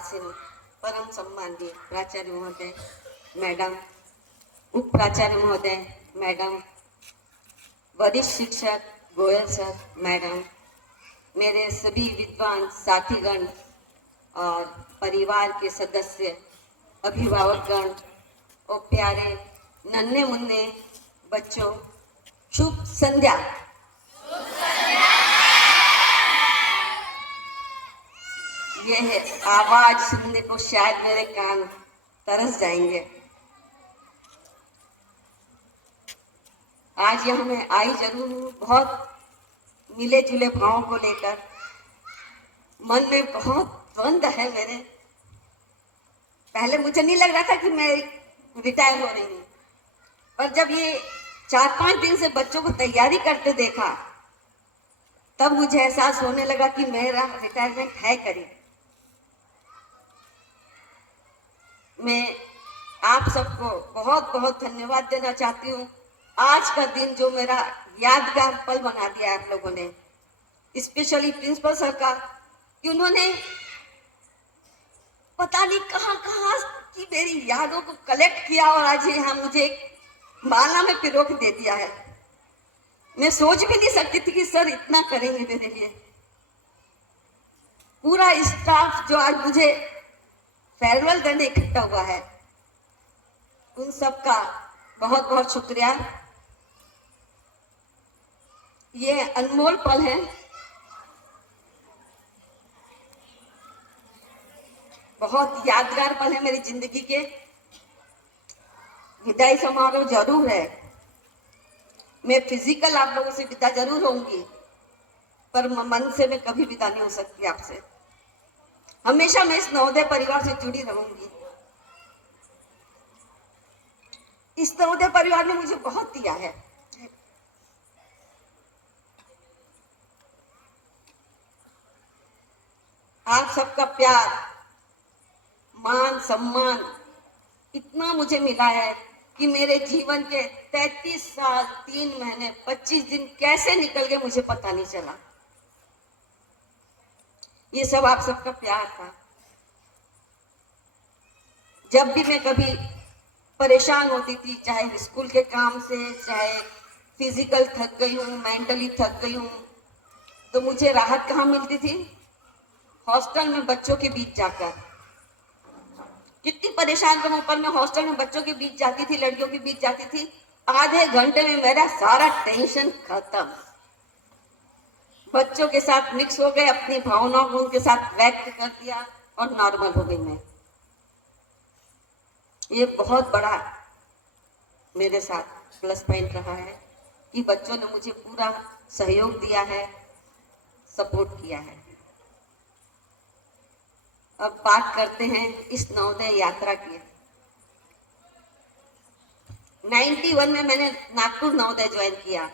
आसीन परम सम्माननीय प्राचार्य महोदय, मैडम, उप प्राचार्य महोदय, मैडम, वरिष्ठ शिक्षक गोयल सर, मैडम, मेरे सभी विद्वान साथीगण और परिवार के सदस्य, अभिभावकगण और प्यारे नन्हे मुन्ने बच्चों, शुभ संध्या। यह आवाज सुनने को शायद मेरे कान तरस जाएंगे। आज यहाँ मैं आई जरूर हूँ बहुत मिले जुले भावों को लेकर। मन में बहुत द्वंद है मेरे। पहले मुझे नहीं लग रहा था कि मैं रिटायर हो रही हूँ, पर जब ये 4-5 दिन से बच्चों को तैयारी करते देखा तब मुझे एहसास होने लगा कि मेरा रिटायरमेंट है करीब। मैं आप सबको बहुत बहुत धन्यवाद देना चाहती हूँ। आज का दिन जो मेरा यादगार पल बना दिया आप लोगों ने, स्पेशली प्रिंसिपल सर का, कि उन्होंने पता नहीं कहाँ कहाँ की मेरी यादों को कलेक्ट किया और आज यहाँ मुझे एक माला में पिरो के दे दिया है। मैं सोच भी नहीं सकती थी कि सर इतना करेंगे मेरे लिए। पूरा स्टाफ जो आज मुझे फेयरवेल देने इकट्ठा हुआ है, उन सब का बहुत बहुत शुक्रिया। ये अनमोल पल है, बहुत यादगार पल है मेरी जिंदगी के। विदाई समारोह जरूर है, मैं फिजिकल आप लोगों से विदा जरूर होंगी, पर मन से मैं कभी विदा नहीं हो सकती आपसे। हमेशा मैं इस नवोदय परिवार से जुड़ी रहूंगी। इस नवोदय परिवार ने मुझे बहुत दिया है। आप सबका प्यार, मान, सम्मान इतना मुझे मिला है कि मेरे जीवन के 33 साल 3 महीने 25 दिन कैसे निकल गए मुझे पता नहीं चला। ये सब आप सबका प्यार था। जब भी मैं कभी परेशान होती थी, चाहे स्कूल के काम से, चाहे फिजिकल थक गई हूँ, मेंटली थक गई हूँ, तो मुझे राहत कहाँ मिलती थी? हॉस्टल में बच्चों के बीच जाकर। कितनी परेशान रहूं, पर मैं हॉस्टल में बच्चों के बीच जाती थी, लड़कियों के बीच जाती थी। आधे घंटे में मेरा सारा टेंशन खत्म। बच्चों के साथ मिक्स हो गए, अपनी भावनाओं को उनके साथ व्यक्त कर दिया और नॉर्मल हो गई मैं। ये बहुत बड़ा मेरे साथ प्लस पॉइंट रहा है कि बच्चों ने मुझे पूरा सहयोग दिया है, सपोर्ट किया है। अब बात करते हैं इस नवोदय यात्रा की। 91 में मैंने नागपुर नवोदय ज्वाइन किया।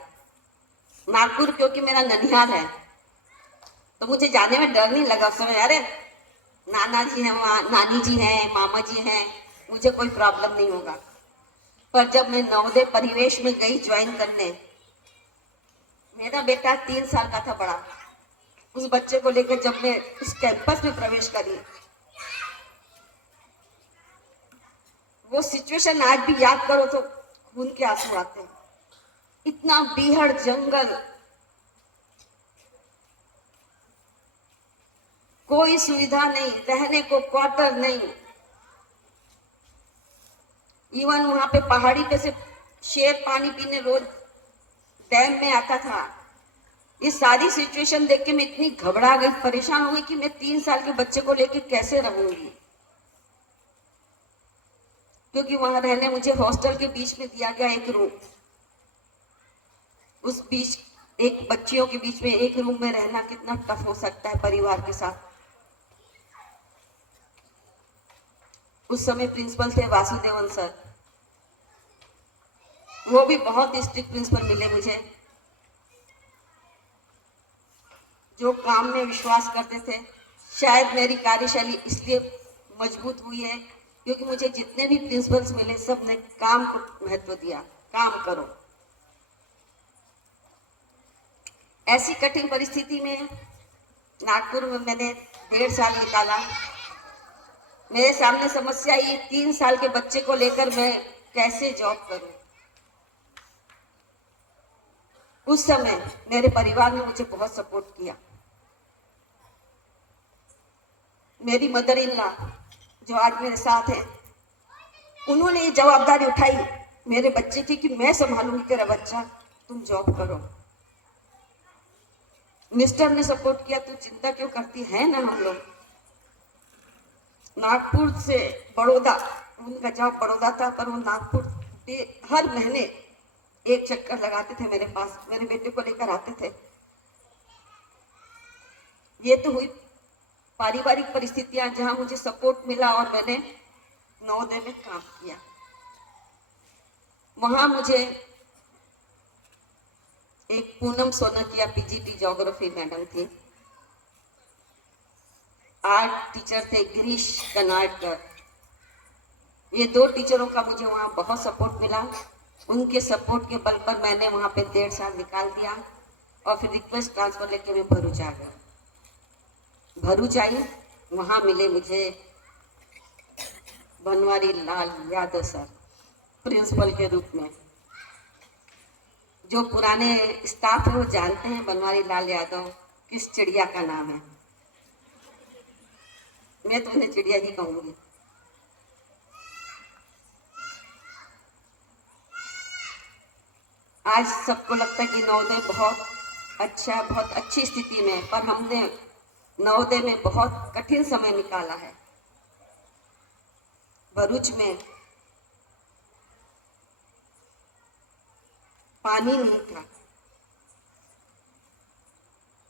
नागपुर क्योंकि मेरा ननिहाल है, तो मुझे जाने में डर नहीं लगा उस समय। अरे नाना जी हैं वहाँ, नानी जी हैं, मामा जी हैं, मुझे कोई प्रॉब्लम नहीं होगा। पर जब मैं नवोदय परिवेश में गई ज्वाइन करने, मेरा बेटा 3 साल का था बड़ा, उस बच्चे को लेकर जब मैं उस कैंपस में प्रवेश करी, वो सिचुएशन आज भी याद करो तो खून के आंसू आते हैं। इतना बीहड़ जंगल, कोई सुविधा नहीं, रहने को क्वार्टर नहीं। इवन वहां पे पहाड़ी पे से शेर पानी पीने रोज डैम में आता था। इस सारी सिचुएशन देख के मैं इतनी घबरा गई, परेशान हो गई कि मैं 3 साल के बच्चे को लेके कैसे रहूंगी। क्योंकि वहां रहने मुझे हॉस्टल के बीच में दिया गया एक रूम। उस बीच एक बच्चियों के बीच में एक रूम में रहना कितना टफ हो सकता है परिवार के साथ। उस समय प्रिंसिपल थे वासुदेवन सर, वो भी बहुत स्ट्रिक्ट प्रिंसिपल मिले मुझे, जो काम में विश्वास करते थे। शायद मेरी कार्यशैली इसलिए मजबूत हुई है क्योंकि मुझे जितने भी प्रिंसिपल्स मिले सब ने काम को महत्व दिया, काम करो। ऐसी कठिन परिस्थिति में नागपुर में मैंने 1.5 साल निकाला। मेरे सामने समस्या ये 3 साल के बच्चे को लेकर मैं कैसे जॉब करूं। उस समय मेरे परिवार ने मुझे बहुत सपोर्ट किया। मेरी मदर इन लॉ जो आज मेरे साथ है, उन्होंने ये जवाबदारी उठाई मेरे बच्चे की कि मैं संभालूंगी तेरा बच्चा, तुम जॉब करो। मिस्टर ने सपोर्ट किया, तू चिंता क्यों करती है ना, हम लोग नागपुर से बड़ौदा, उनका जॉब बड़ौदा था, पर वो नागपुर हर महीने एक चक्कर लगाते थे मेरे पास, मेरे बेटे को लेकर आते थे। ये तो हुई पारिवारिक परिस्थितियां जहां मुझे सपोर्ट मिला और मैंने नवोदय में काम किया। वहां मुझे एक Poonam Sonkiya PGT geography madam थी, आर्ट टीचर थे गिरीश कनाडकर। ये 2 टीचरों का मुझे वहाँ बहुत सपोर्ट मिला। उनके सपोर्ट के बल पर मैंने वहाँ पे 1.5 साल निकाल दिया और फिर रिक्वेस्ट ट्रांसफर लेके मैं भरूच आ गया। भरूच आई, वहाँ मिले मुझे बनवारी लाल यादव सर प्रिंसिपल के रूप में। जो पुराने स्टाफ है वो जानते हैं बनवारी लाल यादव किस चिड़िया का नाम है। मैं तो उन्हें चिड़िया ही कहूंगी। आज सबको लगता है कि नवोदय बहुत अच्छा, बहुत अच्छी स्थिति में है, पर हमने नवोदय में बहुत कठिन समय निकाला है। भरूच में पानी नहीं था,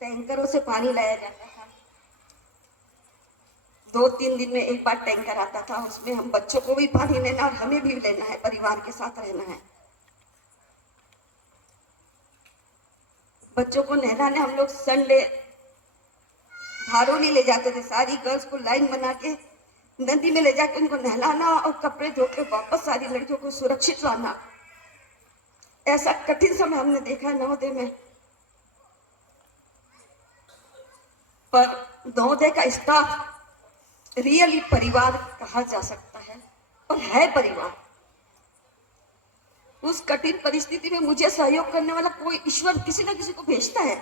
टैंकरों से पानी लाया जाता था। 2-3 दिन में एक बार टैंकर आता था, उसमें हम बच्चों को भी पानी लेना और हमें भी लेना है, परिवार के साथ रहना है। बच्चों को नहलाने हम लोग संडे धारोली ले जाते थे, सारी गर्ल्स को लाइन बना के नदी में ले जाकर उनको नहलाना और कपड़े धो के वापस सारी लड़कियों को सुरक्षित लाना। ऐसा कठिन समय हमने देखा नवोदय में, पर नवोदय का स्टाफ रियली परिवार कहा जा सकता है और है परिवार। उस कठिन परिस्थिति में मुझे सहयोग करने वाला कोई ईश्वर किसी न किसी को भेजता है।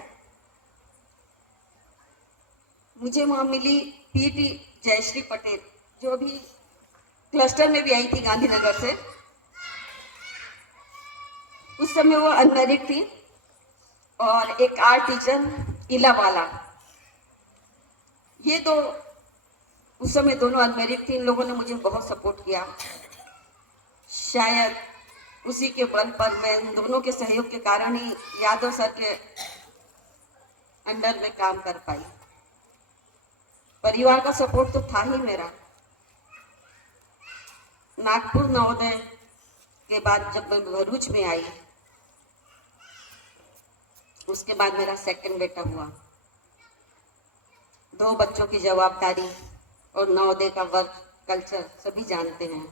मुझे वहां मिली पीटी जयश्री पटेल, जो अभी क्लस्टर में भी आई थी गांधीनगर से। उस समय वो अनमैरिड थी, और एक आर्ट टीचर इलावाला, ये 2 उस समय दोनों अनमैरिड थी। इन लोगों ने मुझे बहुत सपोर्ट किया। शायद उसी के बल पर मैं इन दोनों के सहयोग के कारण ही यादव सर के अंडर में काम कर पाई। परिवार का सपोर्ट तो था ही मेरा। नागपुर नवोदय के बाद जब मैं भरूच में आई, उसके बाद मेरा सेकंड बेटा हुआ। 2 बच्चों की जवाबदारी और नवोदय का वर्क कल्चर सभी जानते हैं।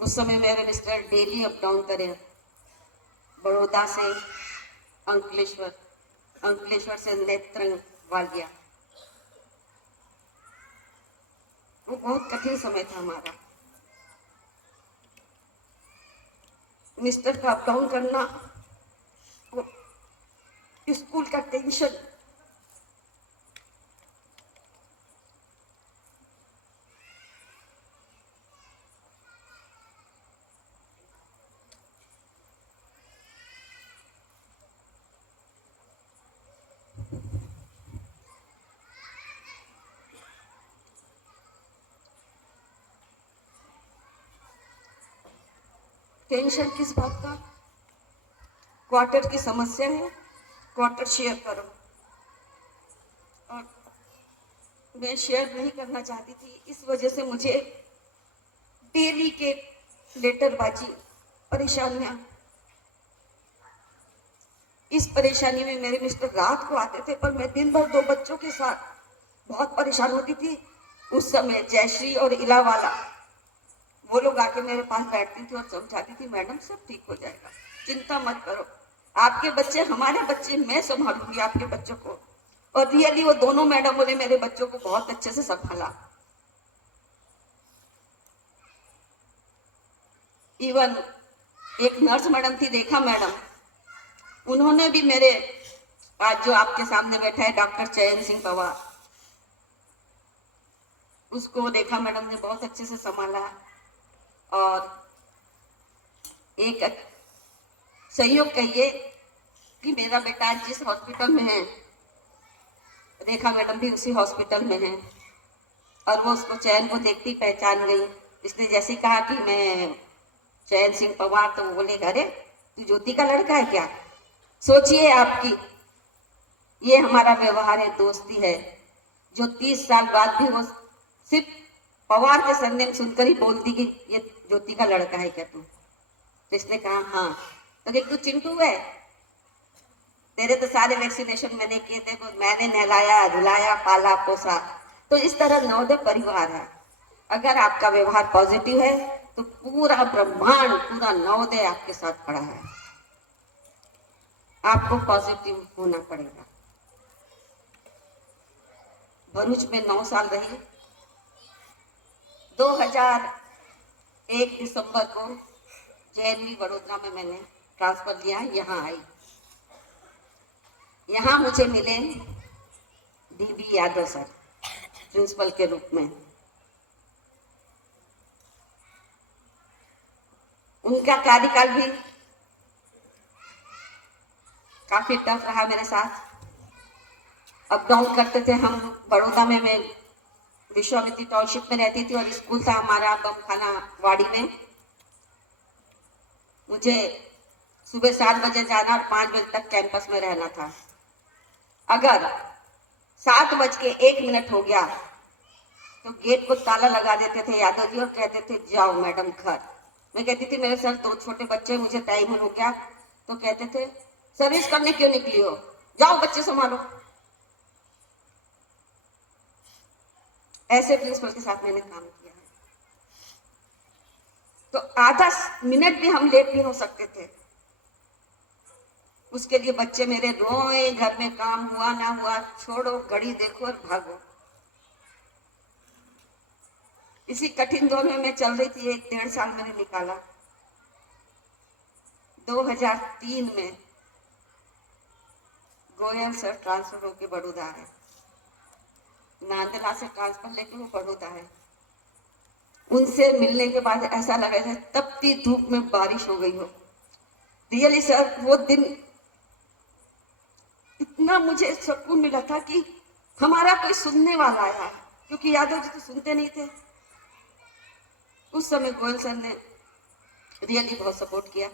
उस समय मेरे मिस्टर डेली अप डाउन करें, बड़ौदा से अंकलेश्वर, अंकलेश्वर से नेत्रंग वालिया। वो बहुत कठिन समय था हमारा। मिस्टर का अप डाउन करना, स्कूल का टेंशन, टेंशन किस बात का? क्वार्टर की समस्या है, क्वार्टर शेयर करो। और मैं शेयर नहीं करना चाहती थी, इस वजह से मुझे डेली के लेटरबाजी, परेशानियां। इस परेशानी में मेरे मिस्टर रात को आते थे, पर मैं दिन भर 2 बच्चों के साथ बहुत परेशान होती थी। उस समय जयश्री और इलावाला वो लोग आके मेरे पास बैठती थी और समझाती थी, मैडम सब ठीक हो जाएगा, चिंता मत करो, आपके बच्चे हमारे बच्चे, मैं संभालूंगी आपके बच्चों को। और रियली वो दोनों मैडमों ने मेरे बच्चों को बहुत अच्छे से संभाला। इवन एक नर्स मैडम थी, रेखा मैडम, उन्होंने भी मेरे, आज जो आपके सामने बैठा है डॉक्टर चयन सिंह पवार, उसको रेखा मैडम ने बहुत अच्छे से संभाला। और एक सहयोग कहिए कि मेरा बेटा जिस हॉस्पिटल में है, रेखा मैडम भी उसी हॉस्पिटल में है, और वो उसको चयन को देखती पहचान गई। इसने जैसे कहा कि मैं चयन सिंह पवार, तो वो बोले अरे तू ज्योति का लड़का है क्या। सोचिए आपकी, ये हमारा व्यवहार है, दोस्ती है, जो 30 साल बाद भी वो सिर्फ पवार के सरनेम सुनकर ही बोलती कि ये ज्योति का लड़का है क्या तू। तो इसने कहा हाँ। तो कि तू चिंटू है, तेरे तो सारे वैक्सीनेशन मैंने किए थे, मैंने नहलाया धुलाया पाला पोसा। तो इस तरह नवोदय परिवार है। अगर आपका व्यवहार पॉजिटिव है तो पूरा ब्रह्मांड, पूरा नवोदय आपके साथ खड़ा है। आपको पॉजिटिव होना पड़ेगा। भरूच में 9 साल रही। 2001 दिसंबर को JNV वडोदरा में मैंने ट्रांसफर लिया, यहाँ आई। यहाँ मुझे मिले DB यादव सर प्रिंसिपल के रूप में। उनका कार्यकाल भी काफी टफ रहा मेरे साथ। अप डाउन करते थे हम बड़ौदा में। मैं विश्वामित्री टाउनशिप में रहती थी और स्कूल था हमारा बमखाना वाड़ी में। मुझे सुबह 7 बजे जाना और 5 बजे तक कैंपस में रहना था। अगर 7:01 हो गया तो गेट को ताला लगा देते थे यादव जी और कहते थे जाओ मैडम घर। मैं कहती थी मेरे सर 2 छोटे बच्चे, मुझे टाइम हो गया। तो कहते थे सर्विस करने क्यों निकली हो, जाओ बच्चे संभालो। ऐसे प्रिंसिपल के साथ मैंने काम किया है। तो आधा मिनट भी हम लेट नहीं हो सकते थे। उसके लिए बच्चे मेरे रोए, घर में काम हुआ ना हुआ छोड़ो, घड़ी देखो और भागो। इसी कठिन दौर में मैं चल रही थी। 1-1.5 साल मैंने निकाला। 2003 में गोयल सर ट्रांसफर होके बड़ौदा है। नांदला से ट्रांसफर लेके वो बड़ौदा है। उनसे मिलने के बाद ऐसा लगा जैसे तपती धूप में बारिश हो गई हो। रियली सर वो दिन इतना मुझे सुकून मिला था कि हमारा कोई सुनने वाला आया, क्योंकि यादव जी तो सुनते नहीं थे। उस समय गोयल सर ने रियली बहुत सपोर्ट किया।